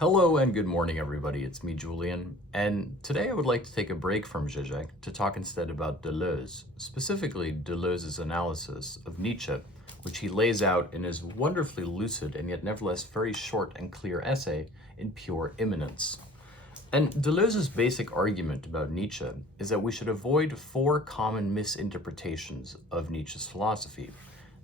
Hello and good morning, everybody. It's me, Julian, and today I would like to take a break from Zizek to talk instead about Deleuze, specifically Deleuze's analysis of Nietzsche, which he lays out in his wonderfully lucid and yet nevertheless very short and clear essay in Pure Immanence. And Deleuze's basic argument about Nietzsche is that we should avoid four common misinterpretations of Nietzsche's philosophy.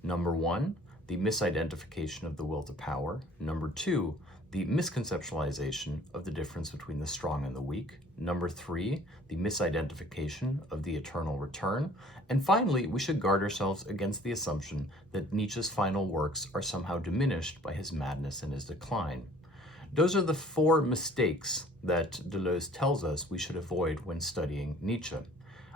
Number one, the misidentification of the will to power. Number two, the misconceptualization of the difference between the strong and the weak. Number three, the misidentification of the eternal return. And finally, we should guard ourselves against the assumption that Nietzsche's final works are somehow diminished by his madness and his decline. Those are the four mistakes that Deleuze tells us we should avoid when studying Nietzsche.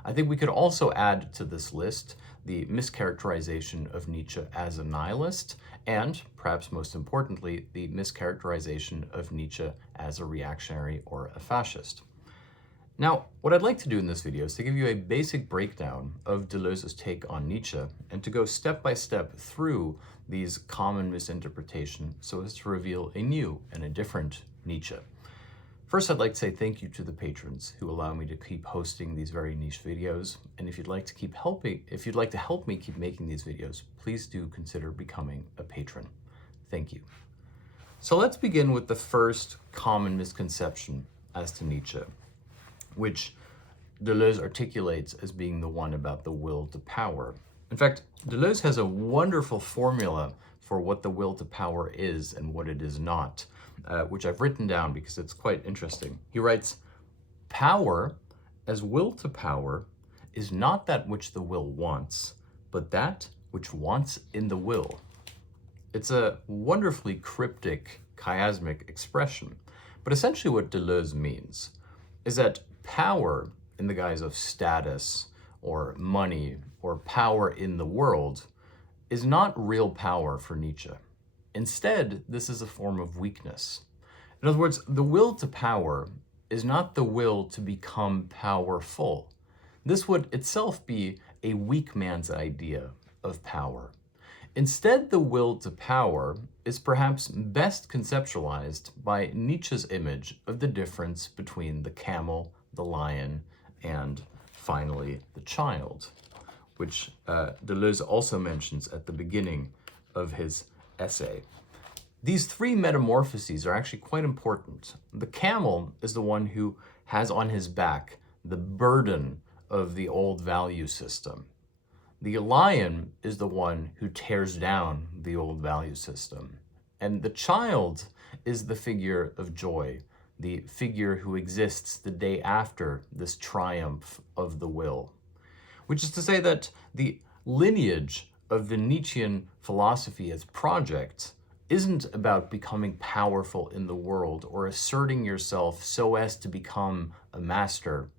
I think we could also add to this list the mischaracterization of Nietzsche as a nihilist, and, perhaps most importantly, the mischaracterization of Nietzsche as a reactionary or a fascist. Now, what I'd like to do in this video is to give you a basic breakdown of Deleuze's take on Nietzsche and to go step by step through these common misinterpretations so as to reveal a new and a different Nietzsche. First, I'd like to say thank you to the patrons who allow me to keep hosting these very niche videos. And if you'd like to help me keep making these videos, please do consider becoming a patron. Thank you. So let's begin with the first common misconception as to Nietzsche, which Deleuze articulates as being the one about the will to power. In fact, Deleuze has a wonderful formula for what the will to power is and what it is not, which I've written down because it's quite interesting. He writes, "Power, as will to power, is not that which the will wants, but that which wants in the will." It's a wonderfully cryptic, chiasmic expression, but essentially what Deleuze means is that power in the guise of status or money or power in the world is not real power for Nietzsche. Instead, this is a form of weakness. In other words, the will to power is not the will to become powerful. This would itself be a weak man's idea of power. Instead, the will to power is perhaps best conceptualized by Nietzsche's image of the difference between the camel, the lion, and finally the child, which Deleuze also mentions at the beginning of his essay. These three metamorphoses are actually quite important. The camel is the one who has on his back the burden of the old value system. The lion is the one who tears down the old value system. And the child is the figure of joy, the figure who exists the day after this triumph of the will. Which is to say that the lineage of the Nietzschean philosophy as project isn't about becoming powerful in the world or asserting yourself so as to become a master.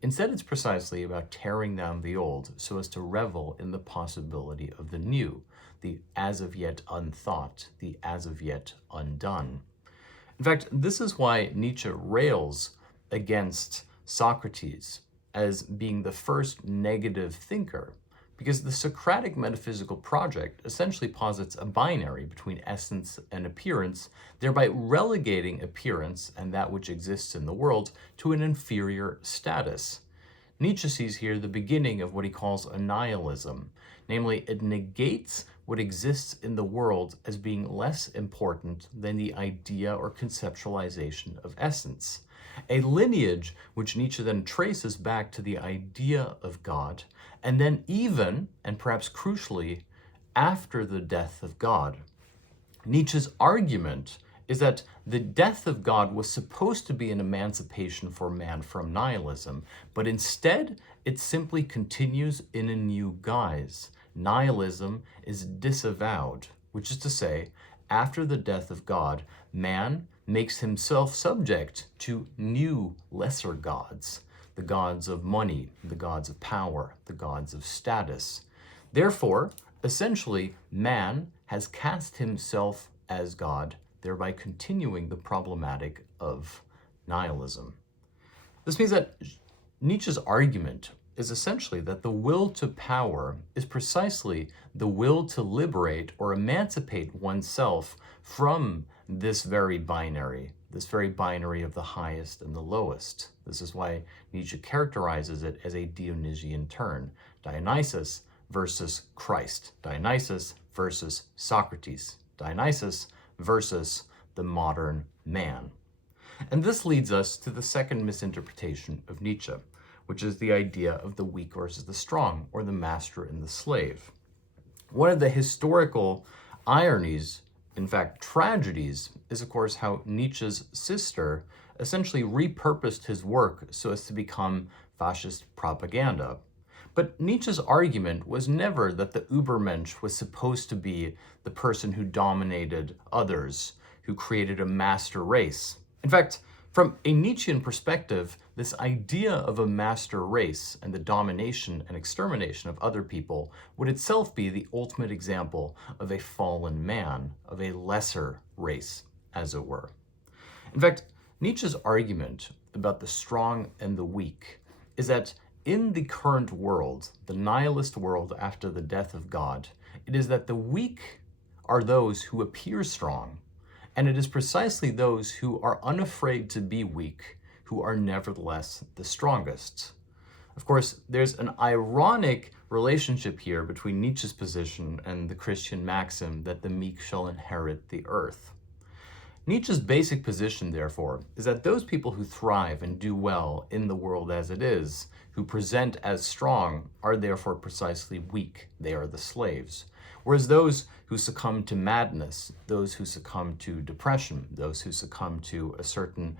Instead, it's precisely about tearing down the old so as to revel in the possibility of the new, the as of yet unthought, the as of yet undone. In fact, this is why Nietzsche rails against Socrates as being the first negative thinker, because the Socratic metaphysical project essentially posits a binary between essence and appearance, thereby relegating appearance and that which exists in the world to an inferior status. Nietzsche sees here the beginning of what he calls a nihilism, namely it negates what exists in the world as being less important than the idea or conceptualization of essence. A lineage which Nietzsche then traces back to the idea of God, and then even, and perhaps crucially, after the death of God. Nietzsche's argument is that the death of God was supposed to be an emancipation for man from nihilism, but instead it simply continues in a new guise. Nihilism is disavowed, which is to say, after the death of God, man makes himself subject to new, lesser gods, the gods of money, the gods of power, the gods of status. Therefore, essentially, man has cast himself as God, thereby continuing the problematic of nihilism. This means that Nietzsche's argument is essentially that the will to power is precisely the will to liberate or emancipate oneself from this very binary this very binary of the highest and the lowest. This is why Nietzsche characterizes it as a Dionysian turn. Dionysus versus Christ. Dionysus versus Socrates. Dionysus versus the modern man. And this leads us to the second misinterpretation of Nietzsche, which is the idea of the weak versus the strong, or the master and the slave. One of the historical ironies, in fact tragedies, is of course how Nietzsche's sister essentially repurposed his work so as to become fascist propaganda. But Nietzsche's argument was never that the Übermensch was supposed to be the person who dominated others, who created a master race. In fact, from a Nietzschean perspective, this idea of a master race and the domination and extermination of other people would itself be the ultimate example of a fallen man, of a lesser race, as it were. In fact, Nietzsche's argument about the strong and the weak is that in the current world, the nihilist world after the death of God, it is that the weak are those who appear strong, and it is precisely those who are unafraid to be weak who are nevertheless the strongest. Of course, there's an ironic relationship here between Nietzsche's position and the Christian maxim that the meek shall inherit the earth. Nietzsche's basic position, therefore, is that those people who thrive and do well in the world as it is, who present as strong, are therefore precisely weak. They are the slaves. Whereas those who succumb to madness, those who succumb to depression, those who succumb to a certain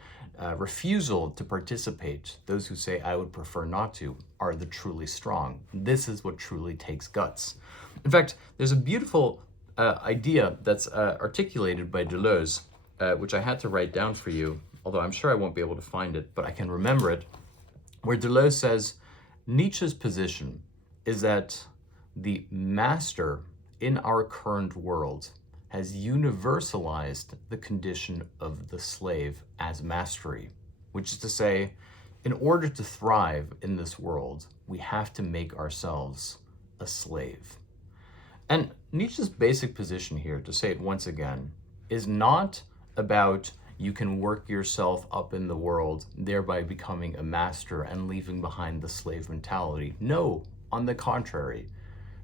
refusal to participate, those who say, I would prefer not to, are the truly strong. This is what truly takes guts. In fact, there's a beautiful idea that's articulated by Deleuze, which I had to write down for you, although I'm sure I won't be able to find it, but I can remember it, where Deleuze says, Nietzsche's position is that the master in our current world has universalized the condition of the slave as mastery, which is to say, in order to thrive in this world, we have to make ourselves a slave. And Nietzsche's basic position here, to say it once again, is not about you can work yourself up in the world, thereby becoming a master and leaving behind the slave mentality. No, on the contrary.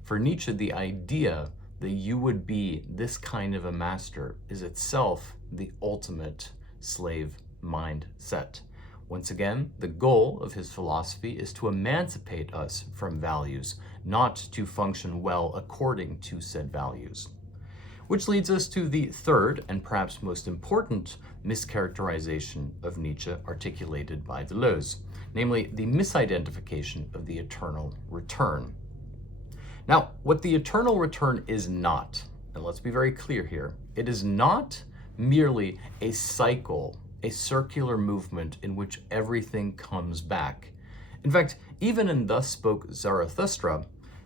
For Nietzsche, the idea that you would be this kind of a master is itself the ultimate slave mindset. Once again, the goal of his philosophy is to emancipate us from values, not to function well according to said values. Which leads us to the third and perhaps most important mischaracterization of Nietzsche articulated by Deleuze, namely the misidentification of the eternal return. Now, what the eternal return is not, and let's be very clear here, it is not merely a cycle, a circular movement in which everything comes back. In fact, even in Thus Spoke Zarathustra,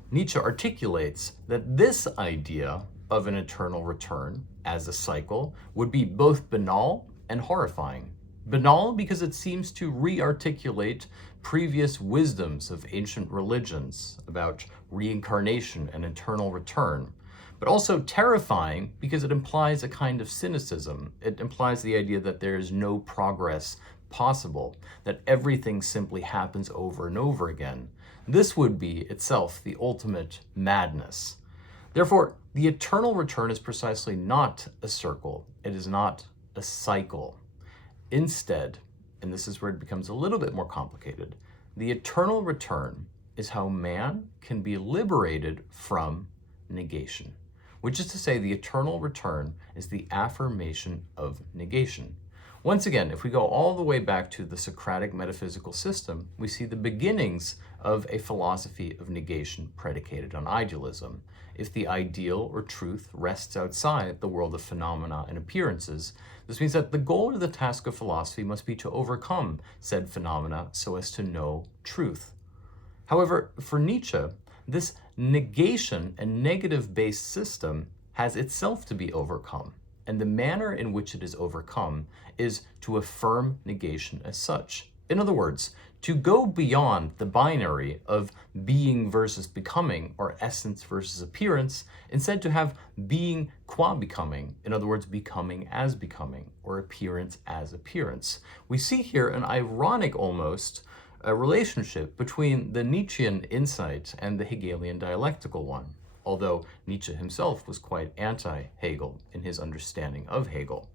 Nietzsche articulates that this idea of an eternal return as a cycle would be both banal and horrifying. Banal because it seems to re-articulate previous wisdoms of ancient religions about reincarnation and eternal return, but also terrifying because it implies a kind of cynicism. It implies the idea that there is no progress possible, that everything simply happens over and over again. This would be itself the ultimate madness. Therefore, the eternal return is precisely not a circle. It is not a cycle. Instead, and this is where it becomes a little bit more complicated, the eternal return is how man can be liberated from negation, which is to say the eternal return is the affirmation of negation. Once again, if we go all the way back to the Socratic metaphysical system, we see the beginnings of a philosophy of negation predicated on idealism. If the ideal or truth rests outside the world of phenomena and appearances, this means that the goal or the task of philosophy must be to overcome said phenomena so as to know truth. However, for Nietzsche, this negation and negative-based system has itself to be overcome, and the manner in which it is overcome is to affirm negation as such. In other words, to go beyond the binary of being versus becoming, or essence versus appearance, instead to have being qua becoming, in other words, becoming as becoming, or appearance as appearance. We see here an ironic almost a relationship between the Nietzschean insight and the Hegelian dialectical one, although Nietzsche himself was quite anti-Hegel in his understanding of Hegel.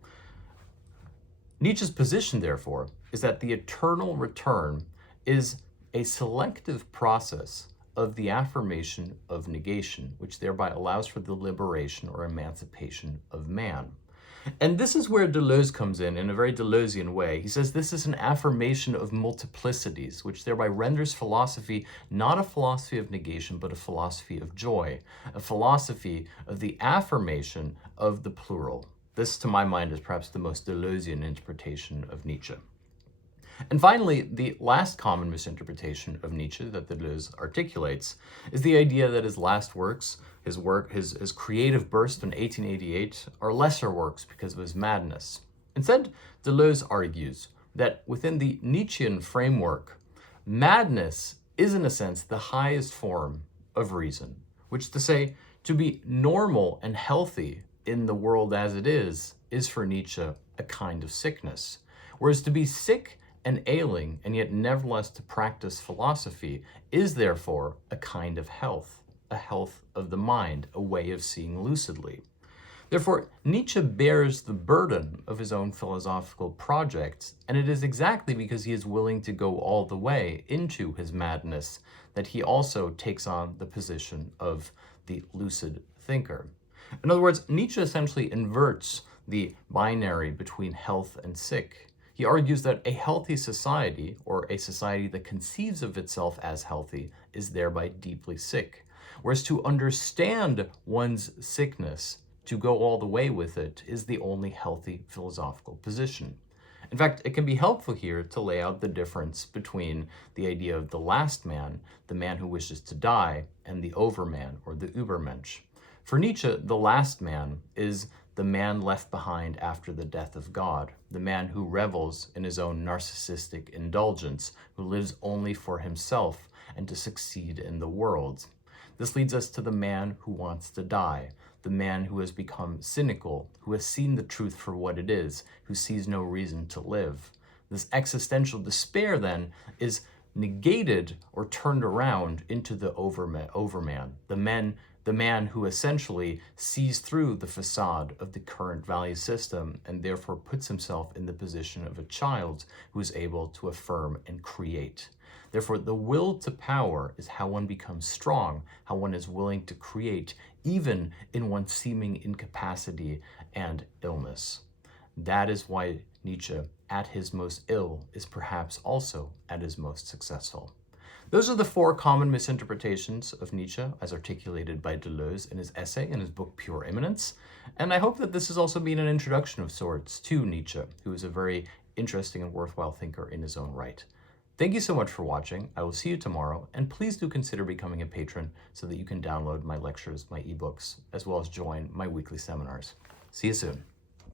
Nietzsche's position, therefore, is that the eternal return is a selective process of the affirmation of negation, which thereby allows for the liberation or emancipation of man. And this is where Deleuze comes in a very Deleuzian way. He says this is an affirmation of multiplicities, which thereby renders philosophy not a philosophy of negation, but a philosophy of joy, a philosophy of the affirmation of the plural. This, to my mind, is perhaps the most Deleuzian interpretation of Nietzsche. And finally, the last common misinterpretation of Nietzsche that Deleuze articulates is the idea that his last works, his creative burst in 1888, are lesser works because of his madness. Instead, Deleuze argues that within the Nietzschean framework, madness is in a sense the highest form of reason, which is to say, to be normal and healthy in the world as it is for Nietzsche a kind of sickness, whereas to be sick and ailing, and yet nevertheless to practice philosophy, is therefore a kind of health, a health of the mind, a way of seeing lucidly. Therefore, Nietzsche bears the burden of his own philosophical projects, and it is exactly because he is willing to go all the way into his madness that he also takes on the position of the lucid thinker. In other words, Nietzsche essentially inverts the binary between health and sick. He argues that a healthy society, or a society that conceives of itself as healthy, is thereby deeply sick. Whereas to understand one's sickness, to go all the way with it, is the only healthy philosophical position. In fact, it can be helpful here to lay out the difference between the idea of the last man, the man who wishes to die, and the overman, or the Übermensch. For Nietzsche, the last man is the man left behind after the death of God, the man who revels in his own narcissistic indulgence, who lives only for himself and to succeed in the world. This leads us to the man who wants to die, the man who has become cynical, who has seen the truth for what it is, who sees no reason to live. This existential despair, then, is negated or turned around into the overman, the man who essentially sees through the facade of the current value system and therefore puts himself in the position of a child who is able to affirm and create. Therefore, the will to power is how one becomes strong, how one is willing to create, even in one's seeming incapacity and illness. That is why Nietzsche, at his most ill, is perhaps also at his most successful. Those are the 4 common misinterpretations of Nietzsche as articulated by Deleuze in his essay in his book Pure Immanence. And I hope that this has also been an introduction of sorts to Nietzsche, who is a very interesting and worthwhile thinker in his own right. Thank you so much for watching. I will see you tomorrow, and please do consider becoming a patron so that you can download my lectures, my ebooks, as well as join my weekly seminars. See you soon.